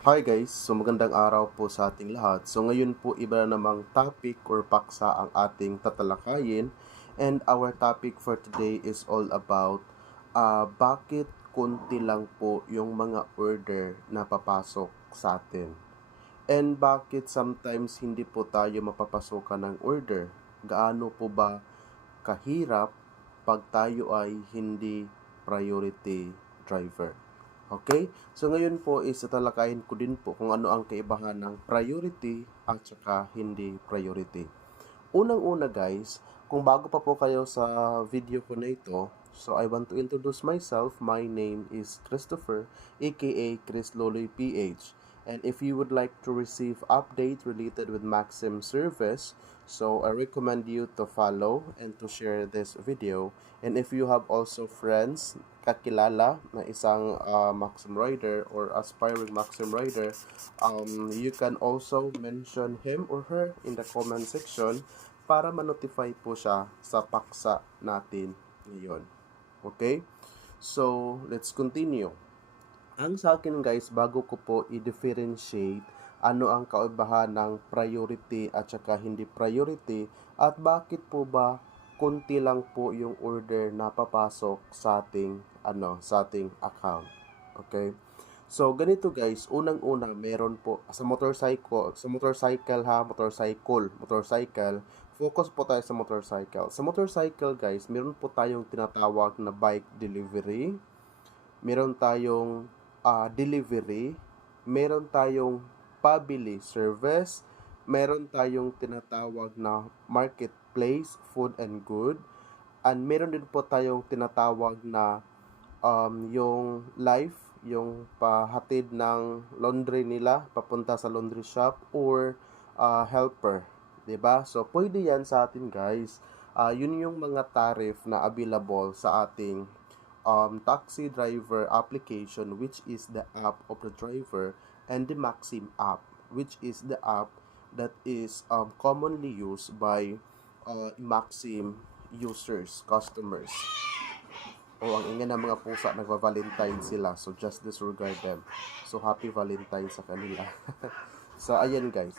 Hi guys, so magandang araw po sa ating lahat. So ngayon po iba na namang topic or paksa ang ating tatalakayin and our topic for today is all about uh, bakit konti lang po yung mga order na papasok sa atin. And bakit sometimes hindi po tayo mapapasokan ng order? Gaano po ba kahirap pag tayo ay hindi priority driver? Okay? So ngayon po is tatalakayin ko din po kung ano ang kaibahan ng priority at saka hindi priority. Unang-una guys, kung bago pa po kayo sa video ko na ito, so I want to introduce myself. My name is Christopher, aka Chris Loloy PH. And if you would like to receive update related with Maxim service, so I recommend you to follow and to share this video. And if you have also friends, kakilala na isang uh, Maxim rider or aspiring Maxim rider, um, you can also mention him or her in the comment section para ma-notify po siya sa paksa natin ngayon. Okay? So, let's continue. Ang sa akin guys, bago ko po i-differentiate ano ang kaibahan ng priority at saka hindi priority at bakit po ba konti lang po yung order na papasok sa ating ano sa ating account. Okay? So ganito guys, unang-una meron po sa motorcycle, sa motorcycle ha, motorcycle, motorcycle, focus po tayo sa motorcycle. Sa motorcycle guys, meron po tayong tinatawag na bike delivery. Meron tayong uh, delivery, meron tayong pabili service, meron tayong tinatawag na marketplace, food and good, and meron din po tayong tinatawag na um, yung life, yung pahatid ng laundry nila papunta sa laundry shop or uh, helper. ba? So pwede 'yan sa atin, guys. Uh, yun yung mga tariff na available sa ating um, taxi driver application which is the app of the driver and the Maxim app which is the app that is um, commonly used by uh, Maxim users, customers. O ang ingay ng mga pusa, nagva-valentine sila. So, just disregard them. So, happy valentine sa kanila. so, ayan guys.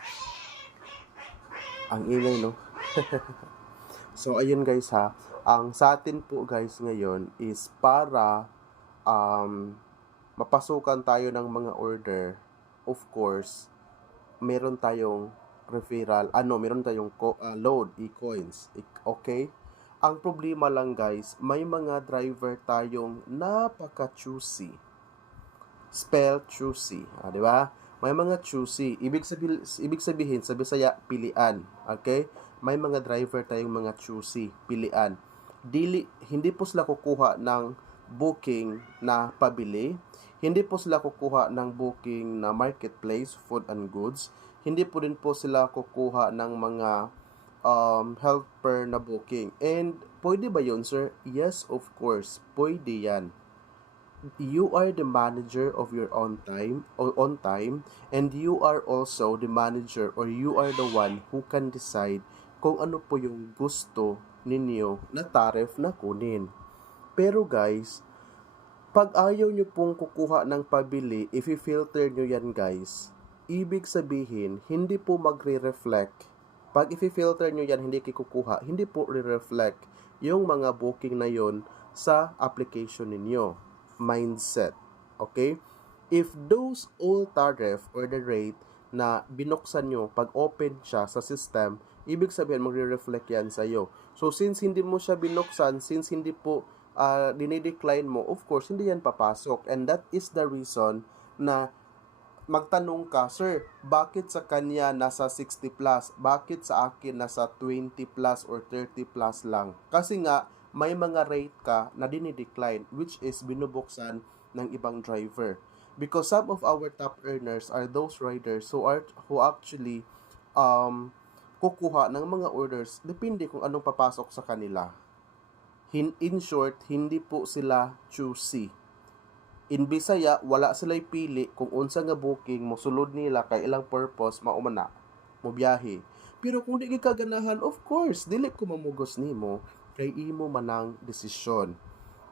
Ang ingay, no? so, ayun guys ha ang sa atin po guys ngayon is para um, mapasukan tayo ng mga order, of course, meron tayong referral, ano, meron tayong co- uh, load, e-coins, okay? Ang problema lang guys, may mga driver tayong napaka-choosy. Spell choosy, ah, di ba? May mga choosy. Ibig sabihin, ibig sabihin sa Bisaya, pilian, okay? May mga driver tayong mga choosy, pilian dili hindi po sila kukuha ng booking na pabili, hindi po sila kukuha ng booking na marketplace, food and goods, hindi po din po sila kukuha ng mga um, helper na booking. And pwede ba yun, sir? Yes, of course. Pwede yan. You are the manager of your own time, or on time, and you are also the manager or you are the one who can decide kung ano po yung gusto ninyo na tariff na kunin. Pero guys, pag ayaw nyo pong kukuha ng pabili, if i-filter nyo yan guys, ibig sabihin, hindi po magre-reflect. Pag i-filter nyo yan, hindi kikukuha, hindi po re-reflect yung mga booking na yon sa application ninyo. Mindset. Okay? If those all tariff or the rate na binuksan nyo, pag open siya sa system, ibig sabihin magre-reflect yan sa iyo. So since hindi mo siya binuksan, since hindi po uh, dinidecline mo, of course, hindi yan papasok. And that is the reason na magtanong ka, Sir, bakit sa kanya nasa 60 plus? Bakit sa akin nasa 20 plus or 30 plus lang? Kasi nga, may mga rate ka na dinidecline which is binubuksan ng ibang driver. Because some of our top earners are those riders who are who actually um, kukuha ng mga orders depende kung anong papasok sa kanila. In, short, hindi po sila choosy. In Bisaya, wala sila pili kung unsa nga booking mo sulod nila kay ilang purpose maumana mo biyahe. Pero kung di ka ganahan, of course, dili ko mamugos nimo kay imo manang desisyon.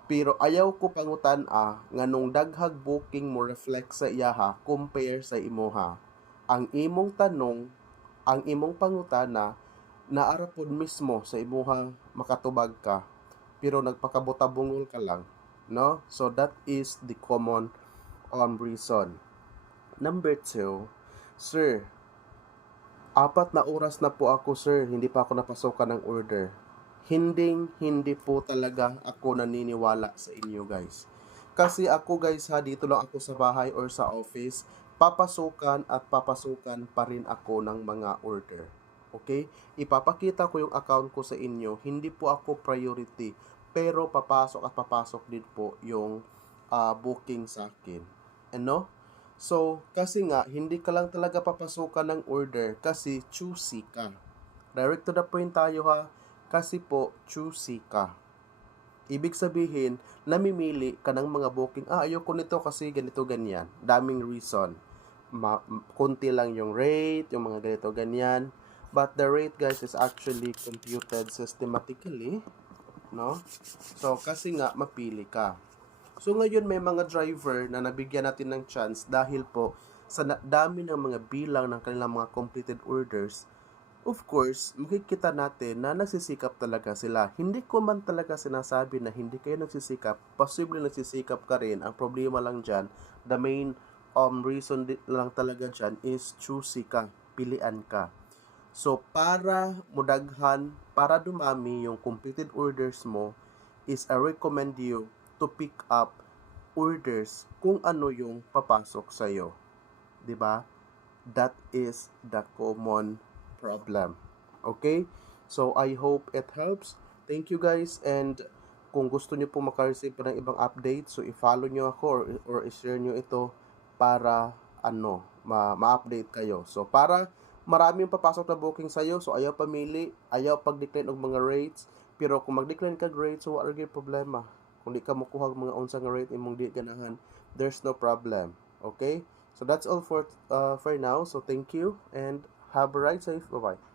Pero ayaw ko pangutan ah, nga nung daghag booking mo reflect sa iyaha compare sa imoha. Ang imong tanong, ang imong pangutana, naara pod mismo sa imuha makatubag ka pero nagpakabutabungol ka lang no? So that is the common um, reason. Number two sir apat na oras na po ako sir hindi pa ako napasokan ng order. Hindi hindi po talaga ako naniniwala sa inyo guys kasi ako guys ha dito lang ako sa bahay or sa office papasukan at papasukan pa rin ako ng mga order Okay? Ipapakita ko yung account ko sa inyo. Hindi po ako priority. Pero papasok at papasok din po yung ah, booking sa akin. Ano? So, kasi nga, hindi ka lang talaga papasukan ng order kasi choosy ka. Direct to the point tayo ha. Kasi po, choosy ka. Ibig sabihin, namimili ka ng mga booking. Ah, ayoko nito kasi ganito, ganyan. Daming reason. Ma- kunti lang yung rate, yung mga ganito, ganyan. But the rate guys is actually computed systematically, no? So kasi nga mapili ka. So ngayon may mga driver na nabigyan natin ng chance dahil po sa dami ng mga bilang ng kanilang mga completed orders, of course, makikita natin na nagsisikap talaga sila. Hindi ko man talaga sinasabi na hindi kayo nagsisikap. Posible nagsisikap ka rin. Ang problema lang dyan, the main um, reason lang talaga dyan is choosy ka. Pilian ka. So, para mudaghan, para dumami yung completed orders mo, is I recommend you to pick up orders kung ano yung papasok sa'yo. ba? That is the common problem. Okay? So, I hope it helps. Thank you guys and kung gusto niyo po makareceive pa ng ibang update, so i-follow niyo ako or, or i-share niyo ito para ano, ma- ma-update kayo. So, para maraming papasok na booking sa'yo, so ayaw pamili, ayaw pag-decline og mga rates, pero kung mag-decline ka rate, so wala problema. Kung di ka makuha mga unsa nga rate imong di ganahan, there's no problem. Okay? So that's all for uh, for now. So thank you and have a ride safe. Bye-bye.